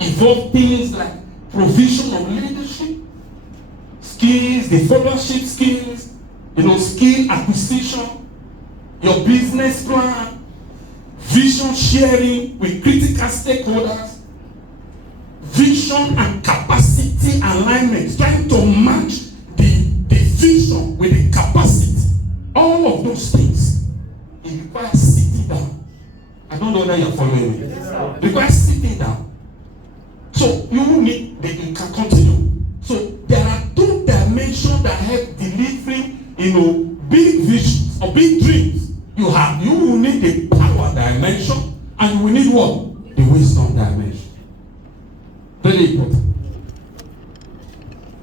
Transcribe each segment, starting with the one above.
involve things like provision of leadership, skills, the followership skills, skill acquisition, your business plan, vision sharing with critical stakeholders, vision and capacity alignment, trying to match the vision with the capacity. All of those things, it requires sitting down. I don't know whether you're following me. It requires sitting down. So you can continue. So there are two dimensions that help delivering, big visions or big dreams. You will need the power dimension, and you will need what? The wisdom dimension. Very important.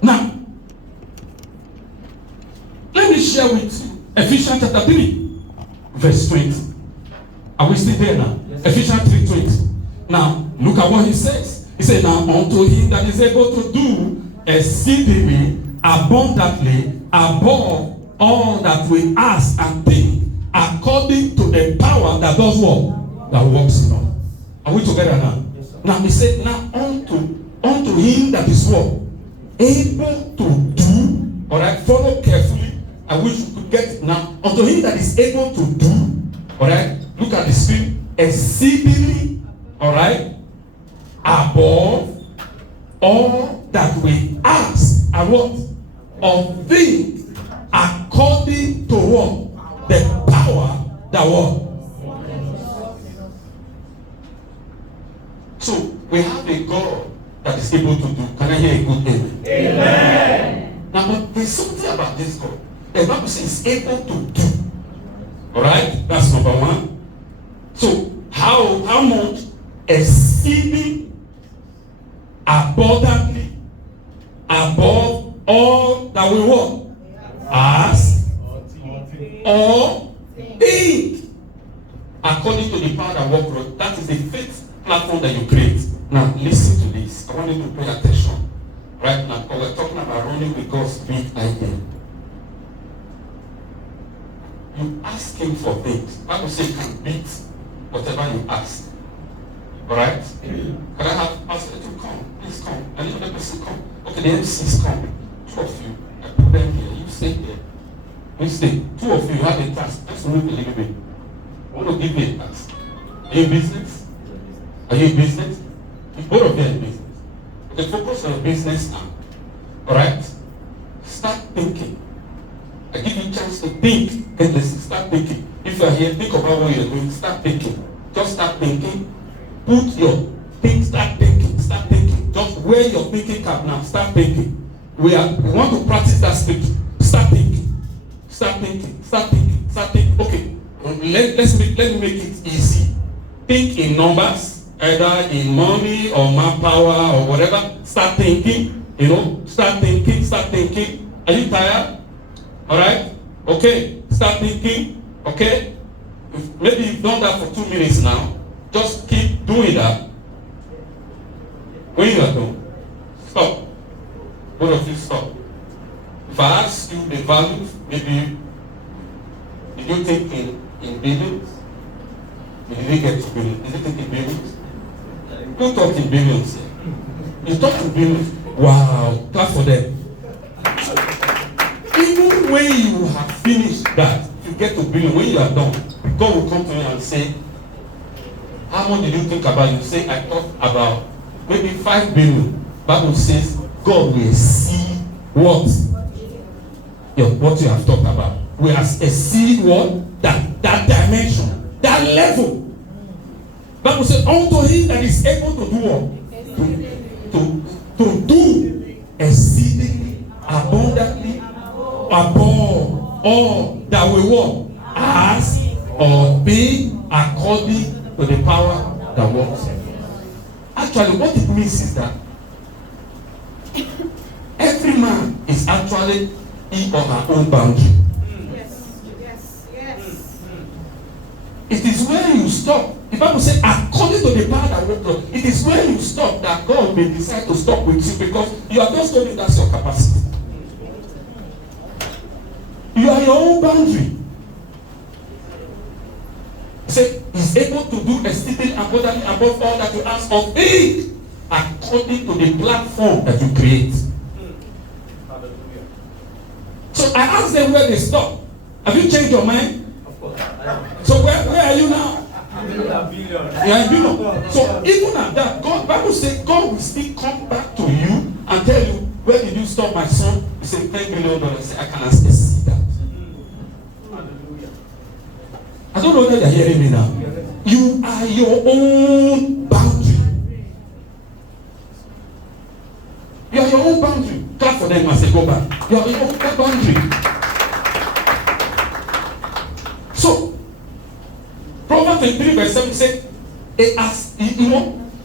Now, let me share with you Ephesians chapter 3, verse 20. Are we still there now? Yes. Ephesians 3:20. Now, look at what he says. He said, now unto him that is able to do exceedingly abundantly above all that we ask and think, according to the power that does what? That works in us. Are we together now? Yes, now he said, now unto him that is what? Able to do. Alright, follow carefully. I wish you could get it now. Unto him that is able to do. Alright, look at the screen. Exceedingly, alright, above all that we ask and what? Of things, according to what? The power that what? So we have a God that is able to do. Can I hear a good amen? Amen. Now, but there's something about this God. The Bible says he's able to do. Alright? That's number one. So how much? Exceeding abundantly above all that we want, ask or think, according to the power that works for us. That is the faith platform that you create. Now listen to this. I want you to pay attention right now, because we're talking about running with God's big idea. You ask him for things. Bible says you can beat whatever you ask. Alright? Can I have Pastor to come? Please come. And the other person come. Okay, the MCs come. Two of you. I put them here. You stay there. You stay. Two of you have a task. Let's move a little bit. I want to give you a task. Are you in business? Are you in business? Both of you are in business. Okay, focus on your business now. Alright? Start thinking. I give you a chance to think. And listen, start thinking. If you are here, think about what you're doing. Start thinking. Just start thinking. Put your think. Start thinking. Start thinking. Just wear your thinking cap now. Start thinking. We want to practice that scripture. Start thinking. Start thinking. Start thinking. Start thinking. Okay. Let me make it easy. Think in numbers, either in money or manpower or whatever. Start thinking. Start thinking. Start thinking. Are you tired? All right. Okay. Start thinking. Okay. Maybe you've done that for 2 minutes now. Just keep doing that. When you are done, stop. Both of you stop. If I ask you the values, maybe did you think in billions? You didn't get to billions. Did you think in billions? Don't talk in billions here. You talk in billions. Wow, clap for them. Even when you have finished that, if you get to billion, when you are done, God will come to you and say, how much did you think about? You say, I thought about maybe 5 billion. Bible says, God will see what you have talked about. We have see what? That dimension, that level. Bible says, unto him that is able to do what? To do exceedingly abundantly above all that we want, ask or be according to the power that works. Actually, what it means is that every man is actually in or her own boundary. Yes. It is where you stop. The Bible says, according to the power that works, it is where you stop that God may decide to stop with you, because you have just told him that's your capacity. You are your own boundary. He said, he's able to do exceedingly abundantly above all that you ask of him. according to the platform that you create. So I asked them where they stop. Have you changed your mind? Of course. So where are you now? You are a billion. So even at that, Bible says God will still come back to you and tell you, where did you stop, my son? He said, $10 billion. Say, I can still see that. I don't know whether they're hearing me now. You are your own boundary. You are your own boundary. Clap for them and say, go back. You are your own boundary. So, Proverbs 23 verse 7 says,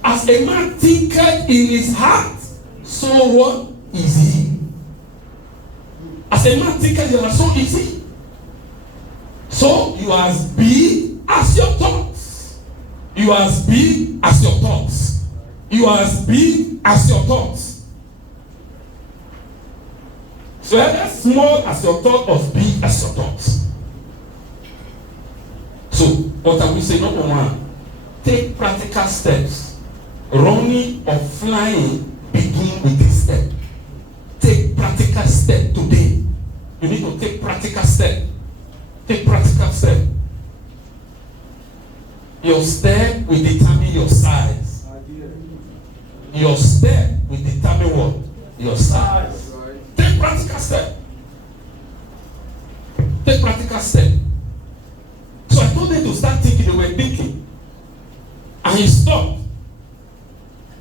as a man thinketh in his heart, so what is he? As a man thinketh in his heart, so is he. So, you are as big as your thoughts. You are as big as your thoughts. You are as big as your thoughts. So, either small as your thought or big as your thoughts. So, what I will say, number one, take practical steps. Running or flying begin with a step. Take practical step today. You need to take practical step. Take practical step. Your step will determine your size. Your step will determine what? Your size. Take practical step. Take practical step. So I told them to start thinking. They were thinking. And he stopped.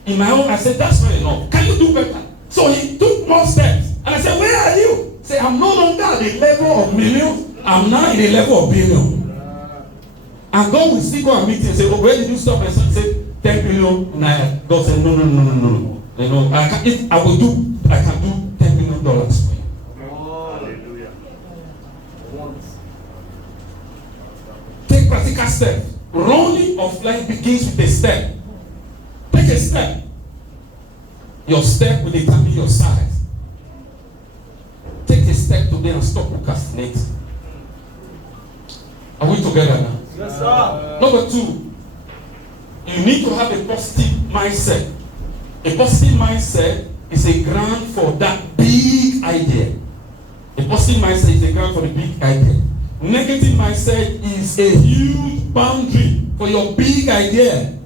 In my own, I said, that's not enough. Can you do better? So he took more steps. And I said, where are you? Say, I'm no longer at the level of millions. I'm now in the level of billion. And God will still go and meet him and say, oh, where did you stop? And say, 10 billion naira. God said, no. You know, I can do $10 billion for you. Hallelujah. Take practical steps. Running or flying begins with a step. Take a step. Your step will determine your size. Take a step today and stop procrastinating. Are we together now? Yes, sir. Number 2, you need to have a positive mindset. A positive mindset is a ground for that big idea. A positive mindset is a ground for the big idea. Negative mindset is a huge boundary for your big idea.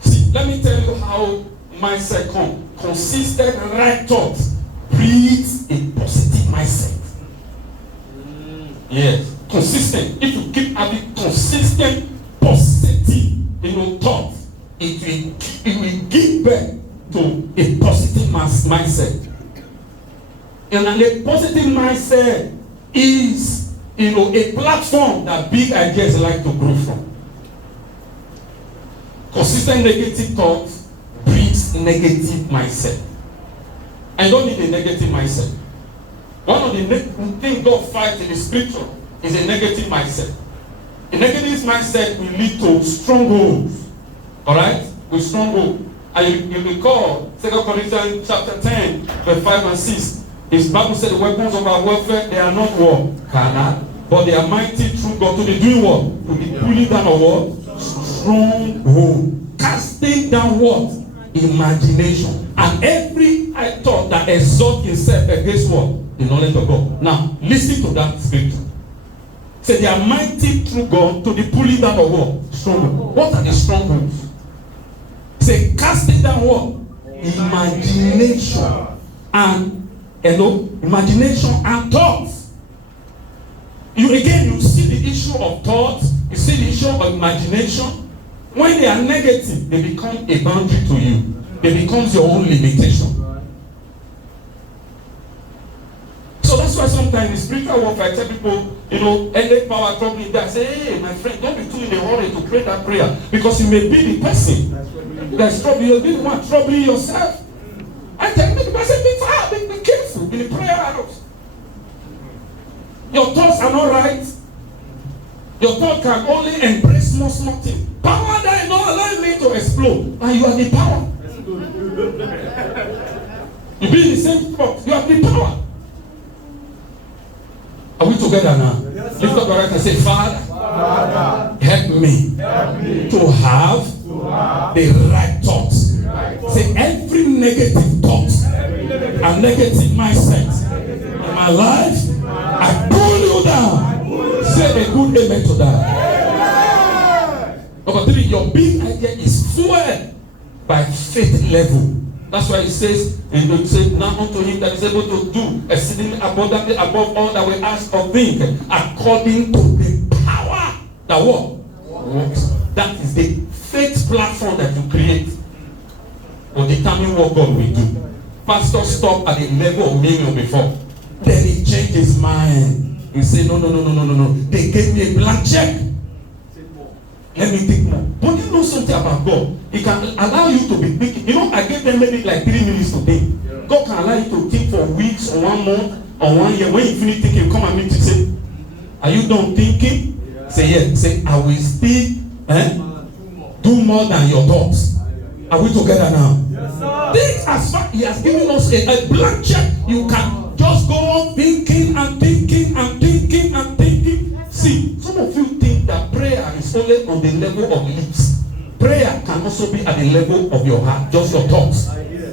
See, let me tell you how mindset comes. Consistent right thoughts breeds a positive mindset. Yes, consistent. If you keep having consistent, positive, thoughts, it will give birth to a positive mindset. And a positive mindset is, a platform that big ideas like to grow from. Consistent negative thoughts breeds negative mindset. I don't need a negative mindset. One of the things God fights in the scripture is a negative mindset. A negative mindset will lead to strongholds. Alright? With stronghold. And you recall 2 Corinthians chapter 10, verse 5 and 6. His Bible said the weapons of our warfare, they are not what? Carnal. But they are mighty through God to the doing what? To the pulling down of what? Stronghold. Casting down what? Imagination. And every thought that exalts itself against what? The knowledge of God. Now, listen to that scripture. Say they are mighty through God to the pulling down of what? Stronghold. What are the strongholds? Say casting down what? Imagination. And imagination and thoughts. You see the issue of thoughts, you see the issue of imagination. When they are negative, they become a boundary to you. They become your own limitation. So that's why sometimes in spiritual warfare I tell people, headache power troubling that. I say, hey, my friend, don't be too in a hurry to pray that prayer, because you may be the person that's troubling. You'll be the one troubling yourself. I tell you, I say, be careful in the prayer house. Your thoughts are not right. Your thought can only embrace small things. Power that is not allowing me to explode, and you are the power. You be in the same spot. You are the power. Are we together now? Yes, lift up your right and say, Father, help me to have the negative thoughts and negative mindset in my life, I pull you down. Say a good amen to that. Number 3, your big idea is fueled by faith level. That's why it says, and it says, now unto him that is able to do exceedingly abundantly above all that we ask or think, according to the power that what? Works. That is the faith platform that you create will determine what God will do. Pastor stopped at the level of million before. Then he changed his mind. He said, no. They gave me a blank check. Let me think more. But you know something about God? He can allow you to be thinking. You know, I gave them maybe like 3 minutes to think. God can allow you to think for weeks or 1 month or 1 year. When you finish thinking, you come and meet you say, are you done thinking? Say yes. Say, I will still do more than your thoughts. Are we together now? Yes, sir. Think as far he has given us a blank check. You can just go on thinking and thinking and thinking and thinking. See, some of you think that prayer is only on the level of lips. Prayer can also be at the level of your heart, just your thoughts.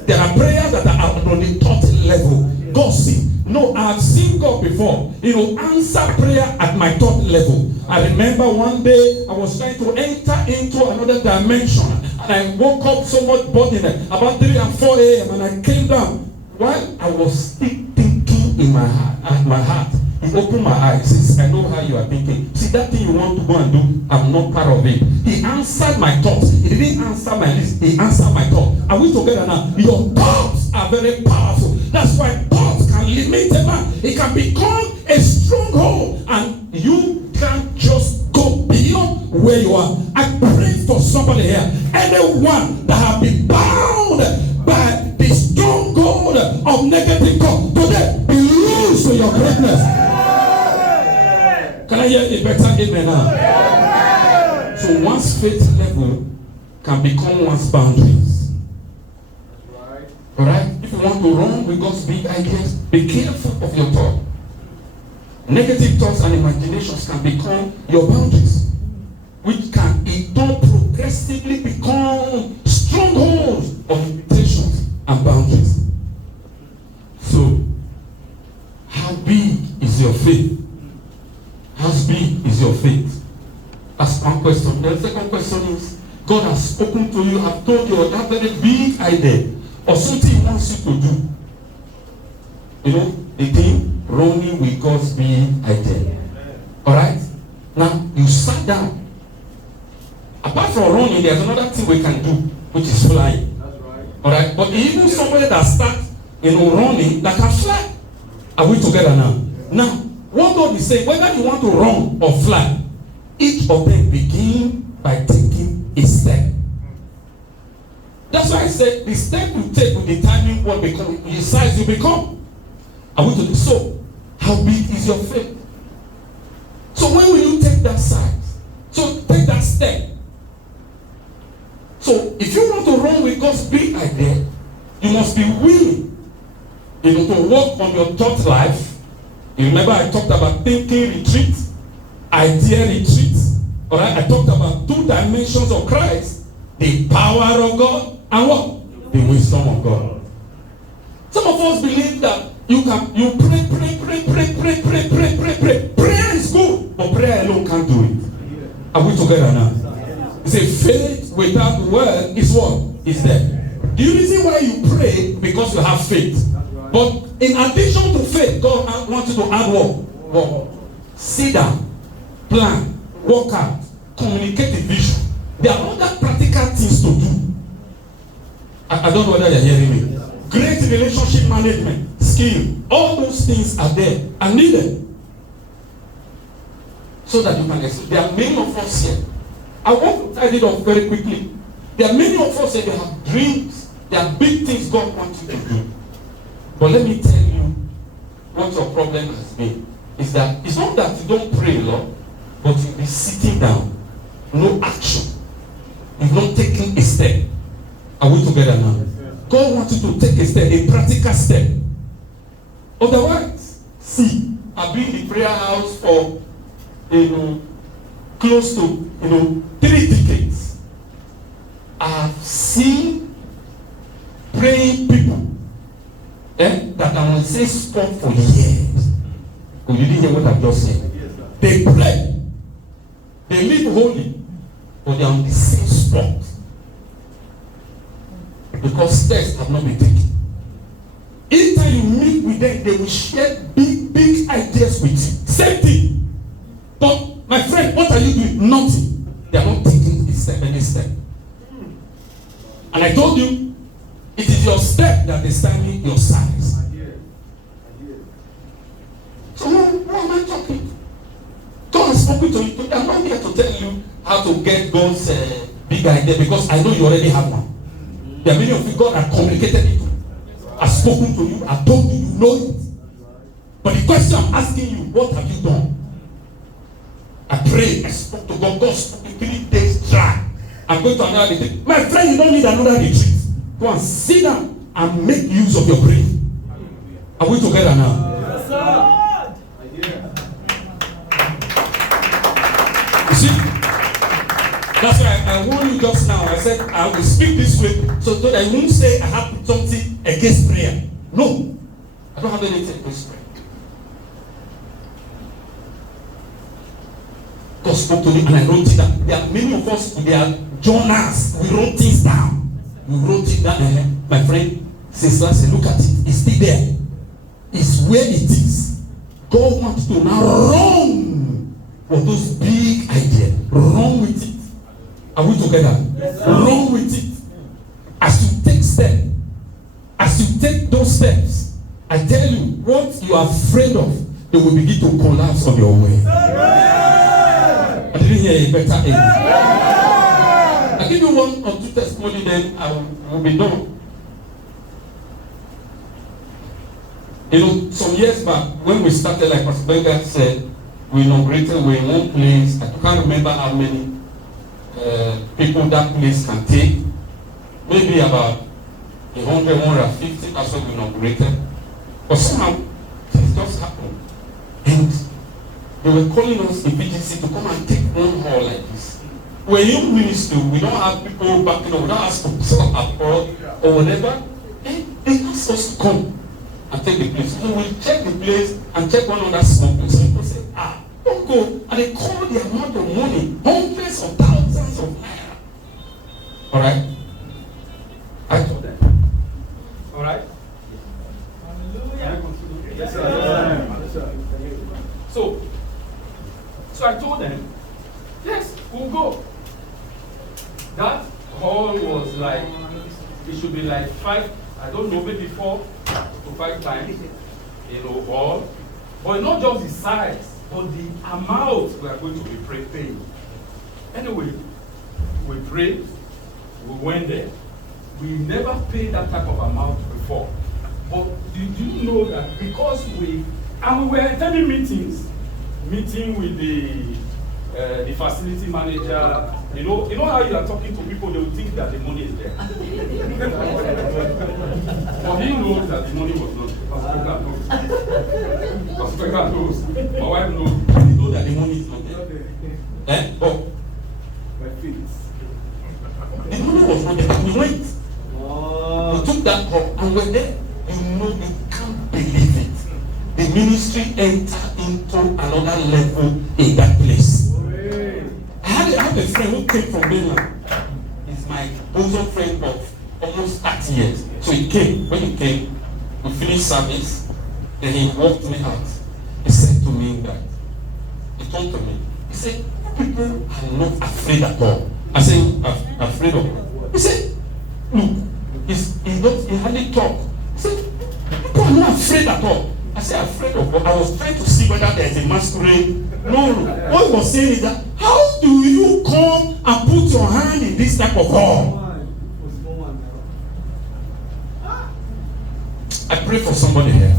There are prayers that are on the thought level. God see. No, I have seen God before. He will answer prayer at my thought level. I remember one day I was trying to enter into another dimension, and I woke up so much burden about 3 and 4 a.m. and I came down. While I was still thinking in my heart, he opened my eyes. He says, I know how you are thinking. See, that thing you want to go and do, I'm not part of it. He answered my thoughts. He didn't answer my list. He answered my thoughts. Are we together now? Your thoughts are very powerful. That's why thoughts can limit a man. It can become a stronghold, and you can't just go beyond where you are. I pray for somebody here. Anyone that have been bound by the stronghold of negative thought, today be loose to your greatness. Can I hear a better amen now? So one's faith level can become one's boundaries. Alright? If you want to run with God's big ideas, be careful of your thought. Negative thoughts and imaginations can become your boundaries, which can in turn progressively become strongholds of limitations and boundaries. So, how big is your faith? How big is your faith? That's one question. The second question is, God has spoken to you, have told you that very big idea or something he wants you to do. You know, the thing, running with God's big idea. Alright? Now, you sat down. Apart from running, there's another thing we can do, which is flying. That's right. Alright? But even somebody that starts, running, that can fly. Are we together now? Now, what God is saying, whether you want to run or fly, each of them begin by taking a step. That's why I said the step you take will determine what become the size you become. Are we to do so? How big is your faith? So when will you take that size? So take that step. So if you want to run with God's big idea, you must be willing, to work on your thought life. You remember I talked about thinking retreat, idea retreat. Alright, I talked about 2 dimensions of Christ: the power of God and what? The wisdom of God. Some of us believe that you pray. Prayer is good, but prayer alone can't do it. Are we together now? It's a faith without word is what? Is dead. The reason why you pray because you have faith. But in addition to faith, God wants you to add what? Sit down, plan, work out, communicate the vision. There are other practical things to do. I don't know whether you're hearing me. Great relationship management, skill, all those things are there and needed. So that you can explain. There are many of us here. I want to tidy it up very quickly. There are many of us here that have dreams. There are big things God wants you to do. But let me tell you what your problem has been. Is that it's not that you don't pray a lot, but you'll be sitting down. No action. You've not taken a step. Are we together now? God wants you to take a step, a practical step. Otherwise, see, I've been in the prayer house for close to 3 decades. I have seen praying people that I will say sport for years. You didn't hear what I just said. They pray, they live holy, but they are on the same spot because steps have not been taken. Anytime you meet with them, they will share big ideas with you. Same thing. But my friend, what are you doing? Nothing. They are not taking any step. And I told you, it is your step that is standing your size. So who am I talking? God has spoken to you. I'm not here to tell you how to get God's big idea because I know you already have one. There are many of you God has communicated it to. Has spoken to you. I've told you, you know it. But the question I'm asking you, what have you done? I prayed, I spoke to God. God spoke in 3 days dry. I'm going to another retreat. My friend, you don't need another retreat. Go and sit down and make use of your brain. Are we together now? Yes, sir. You see? That's why I warned you just now. I said I will speak this way so that I won't say I have something against prayer. No. I don't have anything against prayer. God spoke to me and I wrote it down. There are many of us, they are journals. We wrote things down. We wrote it down. My friend, sister said, look at it. It's still there. It's where it is. God wants to now run for those big ideas. Run with it. Are we together? Yes, sir. Run with it. As you take steps, as you take those steps, I tell you, what you are afraid of, they will begin to collapse on your way. I didn't hear a better amen. I'll give you 1 or 2 testimony, then I will be done. You know, some years back, when we started, like Pastor Benga said, we inaugurated, we were in one place. I can't remember how many people that place can take. Maybe about 100, 150, that's what we inaugurated. But somehow, things just happened. And they were calling us in PGC to come and take one hall like this. We're a young ministry, we don't have people backing up, we don't ask for people abroad or whatever. They asked us to come and take the place. So we check the place and check one other small place. So people say, don't go. And they call the amount of money, hundreds of thousands of naira. Alright? I told them. Alright? Yes, sir. So I told them, yes, we'll go. That hall was like, it should be like 5, I don't know, maybe 4 to 5 times, hall. But not just the size, but the amount we are going to be paying. Anyway, we prayed, we went there. We never paid that type of amount before. But did you know that because we were attending meeting with the facility manager, you know how you are talking to people, they will think that the money is there. But he knows that the money was not there. Pastor knows. My wife knows. He knows that the money is not there. But the money was not there. We went. We took that call and we're there. You can't believe it. The ministry entered into another level in that place. I have a friend who came from England. He's my bosom friend of almost 30 years. So he came. When he came, we finished service. Then he walked me out. He said to me that, he told to me, he said, people are not afraid at all. I said, afraid of what? He said, look, he hardly talk. He said, people are not afraid at all. I said, afraid of what? I was trying to see whether there's a masquerade. No. What he was saying is that, how do you come and put your hand in this type of hall? I pray for somebody here.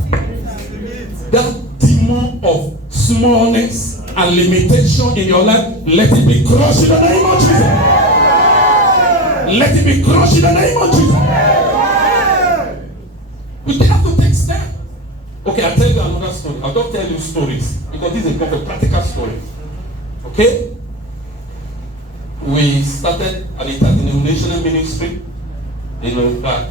That demon of smallness and limitation in your life, let it be crushed in the name of Jesus. Let it be crushed in the name of Jesus. We have to take steps. Okay, I'll tell you another story. I'll not tell you stories because this is a practical story. Okay? We started an interdenominational ministry, back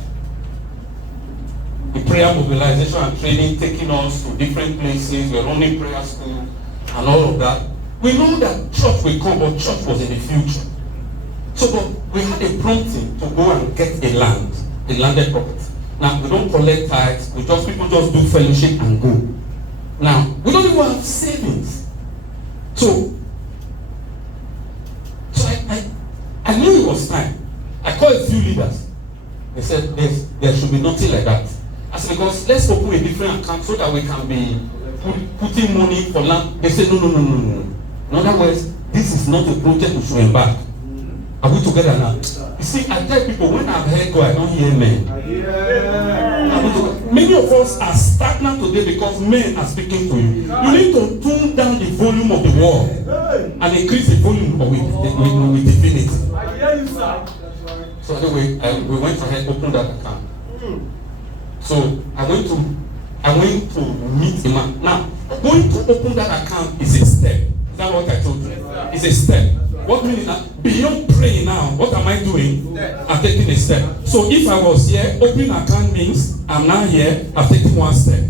the prayer mobilization and training, taking us to different places. We're running prayer school and all of that. We know that church will come, but church was in the future. So, but we had a prompting to go and get a landed property. Now, we don't collect tithes, people just do fellowship and go. Now, we don't even have savings. So I knew it was time. I called a few leaders. They said, there should be nothing like that. I said, because let's open a different account so that we can be putting money for land. They said, no. In other words, this is not a project we should embark. Are we together now? You see, I tell people, when I've heard God, I don't hear men. Many of us are stagnant today because men are speaking to you. You need to tune down the volume of the word and increase the volume with divinity. So anyway, we went ahead and opened that account. So I went to meet the man. Now, going to open that account is a step. Is that what I told you? It's a step. What meaning that beyond praying now, what am I doing? I'm taking a step. So if I was here, opening account means I'm now here, I've taken one step.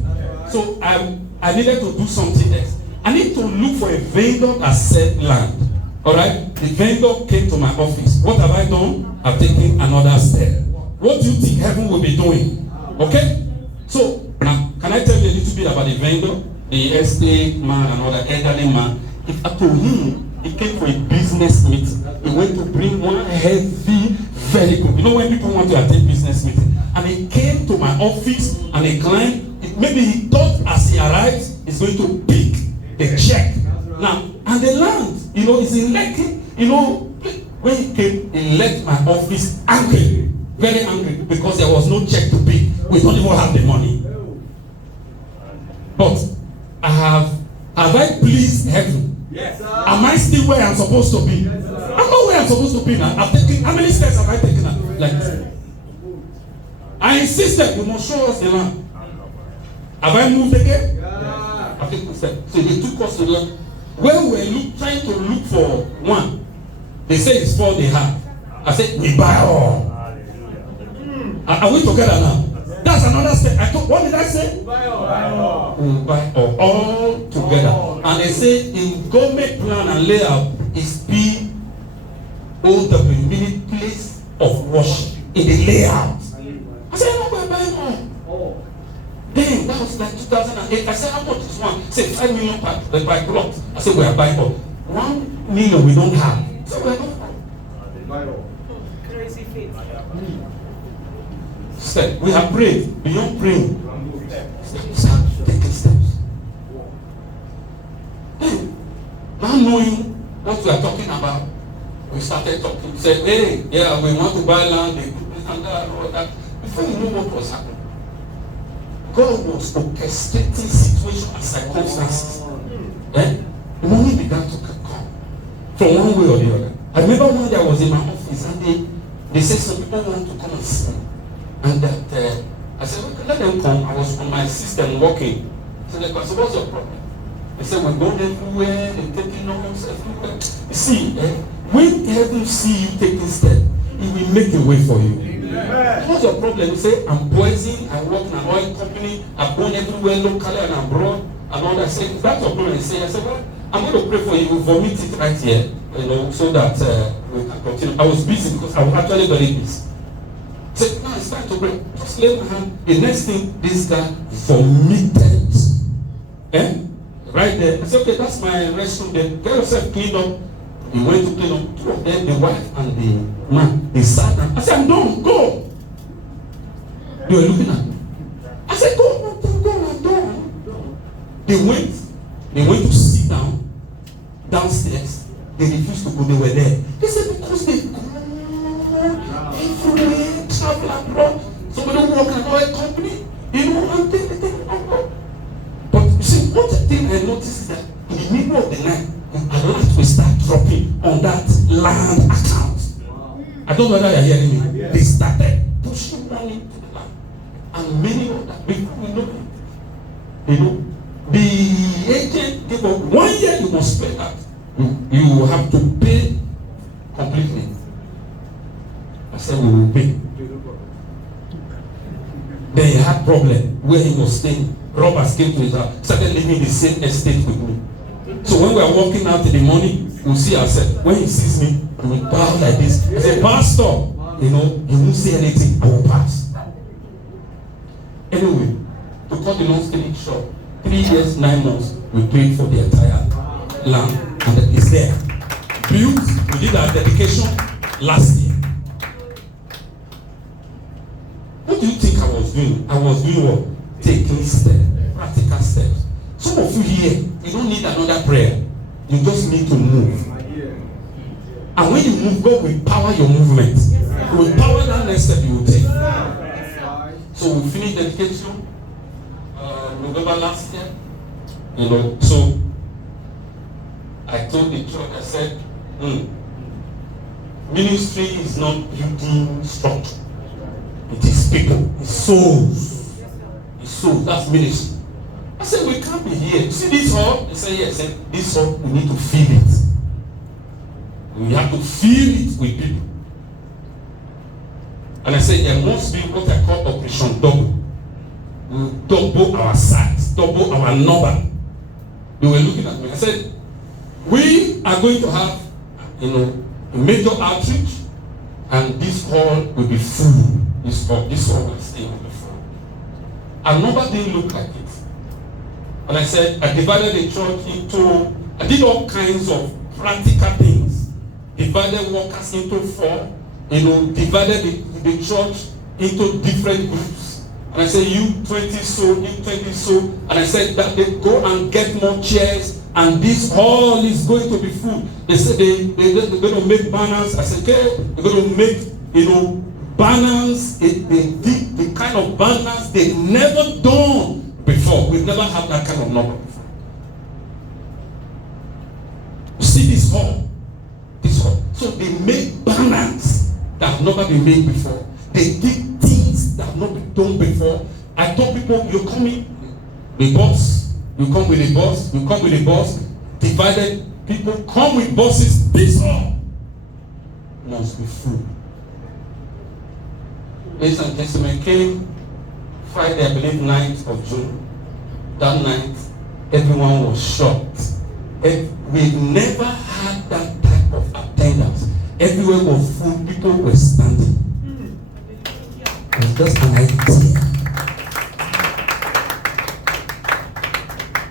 So I needed to do something else. I need to look for a vendor that said land. Alright? The vendor came to my office. What have I done? I've taken another step. What do you think heaven will be doing? Okay? So now, can I tell you a little bit about the vendor? The estate man and all that elderly man. If I told him, he came for a business meeting. He went to bring one heavy vehicle. You know when people want to attend business meeting? And he came to my office and he climbed. Maybe he thought as he arrived, he's going to pick the check. Now, and the land, is in Lekki. When he came, he left my office angry. Very angry because there was no check to pick. We don't even have the money. But have I pleased heaven? Yes, sir. Am I still where I'm supposed to be? Yes, I'm not where I'm supposed to be now. I've taken, how many steps have I taken now? Like this. I insisted, you must show us the land. Have I moved again? Yeah. I've taken steps. So they took us to the land. When we were trying to look for one, they say it's 4 they have. I said, we buy all. Are we together now? That's another step. What did I say? Buy all. We buy all together. And they say in government plan and layout is POW, meaning place of worship in the layout. I said, no, we're buying all. Then that was like 2008. I said, how much is one? I said 5 million per plot. I said, we are buying all. 1 million we don't have. So we're buying all. Crazy faith. Step. We have prayed. Beyond praying, steps. Taking steps. Now knowing what we are talking about, we started talking. We said, hey, yeah, we want to buy land, and that, all that. Before you know what was happening, God was orchestrating situations and circumstances. Money began to come from one way or the other. I remember one day I was in my office and they said some people want to come and see me. And that I said, okay, let them come. I was on my system working. So like, I said, what's your problem? They said, we're going everywhere, they're taking us everywhere. You see, when heaven see you taking steps, it will make a way for you. Amen. What's your problem? You say, I'm poison, I work in an oil company, I've gone everywhere locally and abroad, and all that. I say, is that your problem? I said, well, I'm going to pray for you. We'll vomit it right here, so that we can continue. I was busy because I was actually very busy. I said, no, it's time to pray. Just lay my hand. The next thing, this guy vomited. Right there. I said, okay, that's my restroom there. Get yourself cleaned up. He went to clean up. 2 of them, the wife and the man, they sat down. I said, I'm done, go. They were looking at me. I said, go, I'm done. They went to sit down downstairs. They refused to go, they were there. They said, because they go everywhere, travel abroad. So we don't work in an oil company, and they But you see, one thing I noticed is that in the middle of the night, a lot will start dropping on that land account. I don't know whether you're hearing me. They started pushing money to the land. And many of that, before we know it, the agent gave up 1 year, you must pay that. You have to pay completely. I said, we will pay. They had had problem where he was staying. Robbers came to his house, started living in the same estate with me. So when we are walking out in the morning, we'll see ourselves. When he sees me, he will bow like this. He said, Pastor, you won't say anything, I will pass. Anyway, to cut the long story short, 3 years, 9 months, we paid for the entire land, and it's there. Built, we did our dedication last year. What do you think I was doing? I was doing what? Taking steps, practical steps. Some of you here, you don't need another prayer. You just need to move. And when you move, God will power your movement. He will power that next step you will take. So we finished dedication November last year. So I told the church, I said, ministry is not building structure. It is people. It's souls. It's souls. That's ministry. I said, we can't be here. You see this hall? They said, yes. I said, this hall, we need to fill it. We have to fill it with people. And I said, there must be what I call Operation Double. We'll double our size, double our number. They were looking at me. I said, we are going to have, a major outreach, and this hall will be full. This hall will stay will be full. Our number didn't look like it. And I said, I divided the church into, I did all kinds of practical things. Divided workers into 4, divided the church into different groups. And I said, you 20 so, you 20 so. And I said that they go and get more chairs, and this hall is going to be full. They said they're going to make banners. I said, okay, they're going to make, banners. They did the kind of banners they've never done before. We've never had that kind of number before. You see this hall. So they make banners that have never been made before. They did things that have not been done before. I told people, you come in with bus, you come with a bus, you come with a bus, divided people come with buses. This hall must be full. Ladies and gentlemen, came Friday, I believe 9th of June. That night, everyone was shocked. We've never had that type of attendance. Everywhere was full, people were standing. It was just an idea.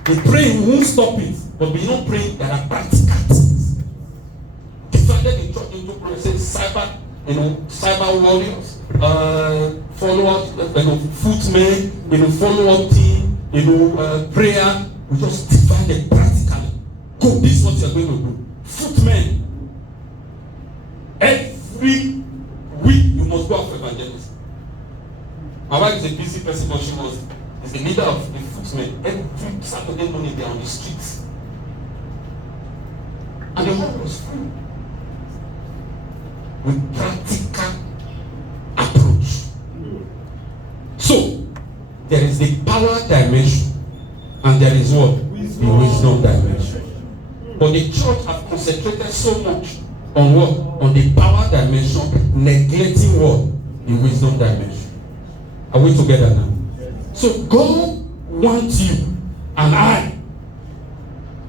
The praying won't stop it, but we don't pray, there are practical things. Divided the church into process, cyber warriors, followers, footmen, follow-up team, prayer. We just define it practically. Go, this is what you're going to do. Footmen. Every week you must go out for evangelism. My wife is a busy person, but she is the leader of the footmen. Every Saturday morning they're on the streets. And the hall was full. With practical approach. So there is the power dimension, and there is what? The wisdom dimension. But the church have concentrated so much on what? On the power dimension, neglecting what? The wisdom dimension. Are we together now? So God wants you and I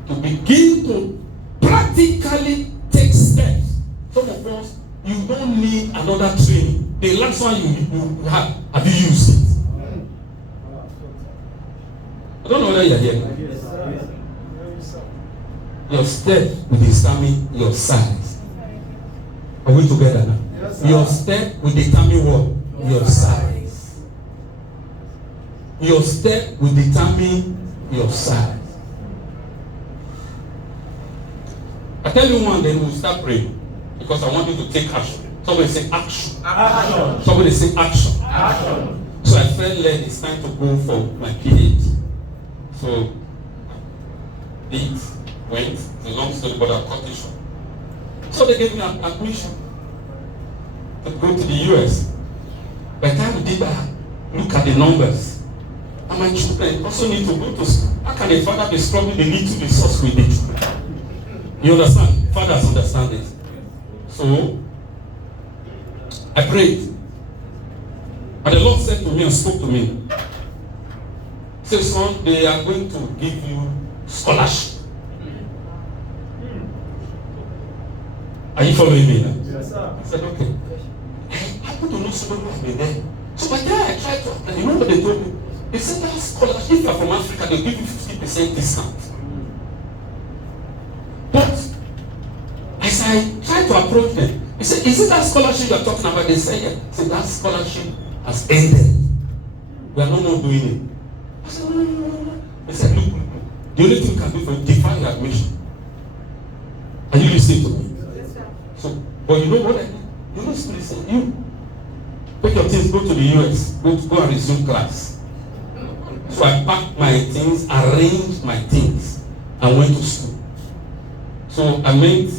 to begin to practically take steps. Some of us, you don't need another training. The last one you have you used it? I don't know whether you're here. Your step will determine your size. Are we together now? Yes, your step will determine what? Your size. Your step will determine your size. I tell you one, then we'll start praying. Because I want you to take action. Somebody say action. Action. Somebody say action. Action. So I felt like it's time to go for my PhD. So it went, it's a long story, but I'll cut it short. So they gave me an admission to go to the US. By the time we did that, look at the numbers. And my children also need to go to school. How can a father be struggling? They need to be sourced with it. You understand? Fathers understand it. So I prayed. And the Lord said to me and spoke to me Say, son, they are going to give you scholarship. Are you following me now? Yes, sir. I said, okay. I happen to know somebody who has been there. So by the time I tried to apply, you know what they told me? They said that scholarship, if you are from Africa, they'll give you 50% discount. But as I tried to approach them, he said, is it that scholarship you are talking about? They said, yeah. He said, that scholarship has ended. We are no more doing it. I said, no. They said, look. The only thing you can do for you, define your admission. Are you listening to me? So, but you know what I did? You know, listen, you take your things, go to the US, go and resume class. So I packed my things, arranged my things, and went to school. So I met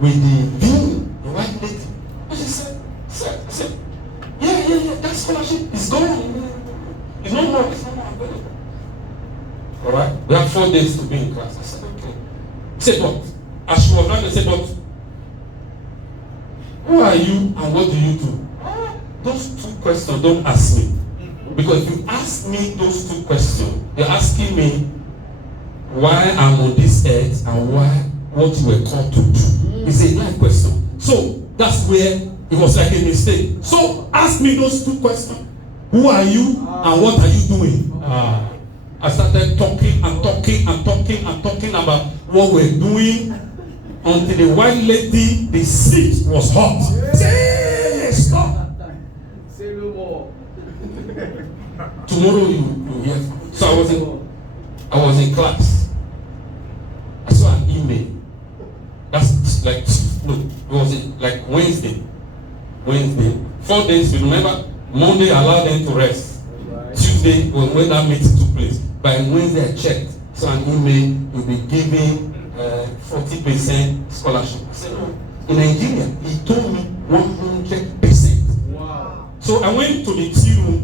with the dean, the white lady. And she said, I said, yeah, that scholarship is gone. It's no more available. All right, we have 4 days to be in class. I said, okay. He said, but as she was running, I said, but who are you and what do you do? Those 2 questions don't ask me. Because if you ask me those 2 questions, you're asking me why I'm on this earth and what you were called to do. It's a life question. So that's where it was like a mistake. So ask me those 2 questions. Who are you and what are you doing? I started talking about what we're doing until the white lady, the seat was hot. Say, stop. Say no more. Tomorrow you hear. So I was in class. I saw an email. That's like it was like Wednesday. 4 days. You remember, Monday allowed them to rest. Tuesday was when that meeting took place. By Wednesday I checked. So an email will be giving 40% scholarship. I said, no. In Nigeria, he told me 100%. Wow. So I went to the tea room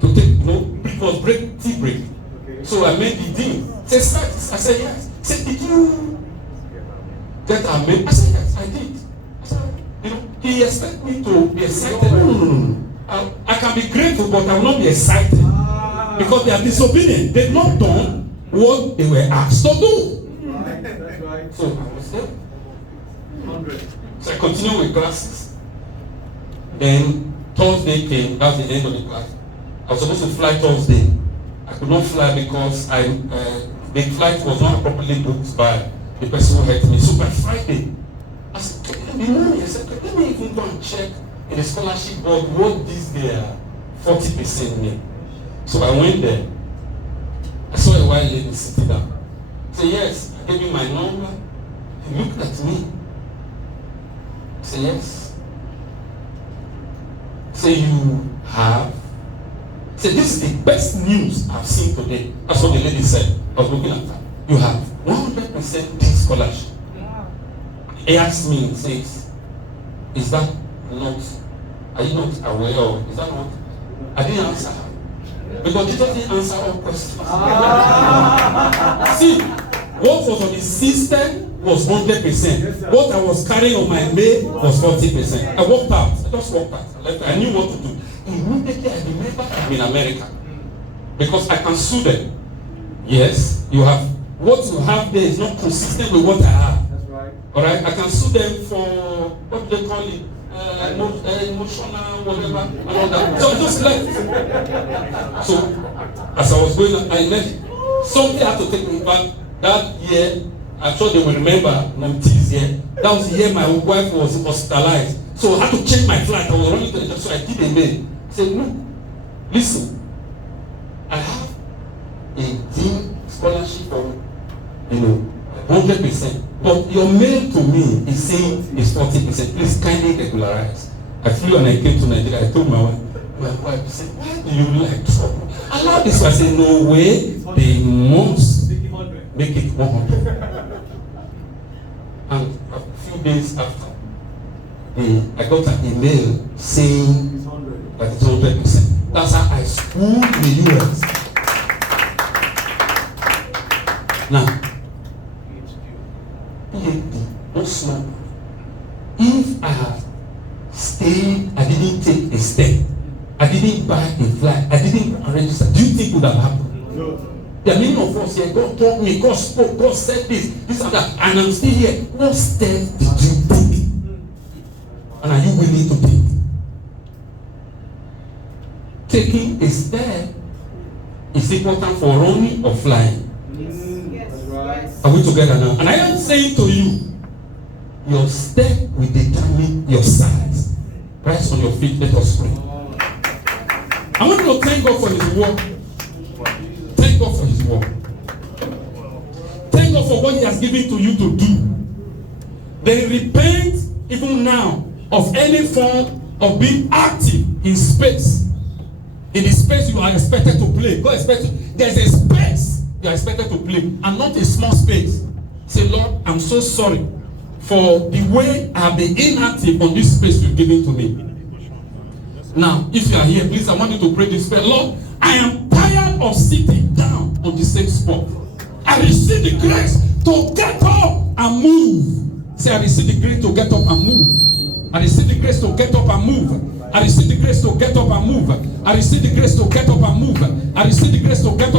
to take, it was tea break. Okay. So I met the dean. Said, I said, yes. He said, did you get a mail? I said, yes, I did. I said, he expected me to be excited. No. I can be grateful, but I will not be excited. Because they are disobedient. They've not done what they were asked to do. Right. That's right. So I was there. 100. So I continued with classes. Then Thursday came, that's the end of the class. I was supposed to fly Thursday. I could not fly because the flight was not properly booked by the person who helped me. So by Friday, I said, in the morning, I said, let me even go and check in the scholarship board what this their 40% mean. So I went there. I saw a white lady sitting down. I said, yes, I gave him my number. He looked at me. I said, yes. Say you have. Say this is the best news I've seen today. That's what the lady said. I was looking at her. You have 100% this scholarship. He asked me, he says, is that not, are you not aware of, is that not? I didn't answer her. Because he doesn't answer all questions. See, what was on the system was 100%. What I was carrying on my mail was 40%. I walked out. I just walked out. I knew what to do. Immediately I remember I'm in America. Because I can sue them. Yes, you have, what you have there is not consistent with what I have. That's right. Alright, I can sue them for, what do they call it? Emotional, whatever, and all that. So I just left. So, as I was going, I left. Something had to take me back. That year, I'm sure they will remember, this year. That was the year my wife was hospitalized. So I had to change my flight. I was running to the doctor, so I did a mail. I said, look, listen, I have a dean scholarship for, 100%. But your mail to me is saying it's 40%. Please kindly regularize. I flew and I came to Nigeria. I told my wife said, why do you like trouble? Allow this. I said, no way. They must make it 100. And a few days after, I got an email saying that it's 100%. That's how I schooled the US. Now, not small. If I had stayed, I didn't take a step, I didn't buy a flight. I didn't register. Do you think it would have happened? No. There are many of us here. God taught me. God spoke. God said this and that, and I'm still here. What step did you take? And are you willing to take? Taking a step is important for running or flying. Yes. That's right. Are we together now? And I am saying to you, your step will determine your size. Rise on your feet. Let us pray. I want to thank God for His word. Thank God for His word. Thank God for what He has given to you to do. Then repent even now of any form of being active in space. In the space you are expected to play. God there's a space you are expected to play, and not a small space. Say, Lord, I'm so sorry for the way I have been inactive on this space you've given to me. Now, if you are here, please, I want you to pray this prayer. Lord, I am tired of sitting down on the same spot. I receive the grace to get up and move. Say, I receive the grace to get up and move. I receive the grace to get up and move. I receive the grace to get up and move. I receive the grace to get up and move. I receive the grace to get up.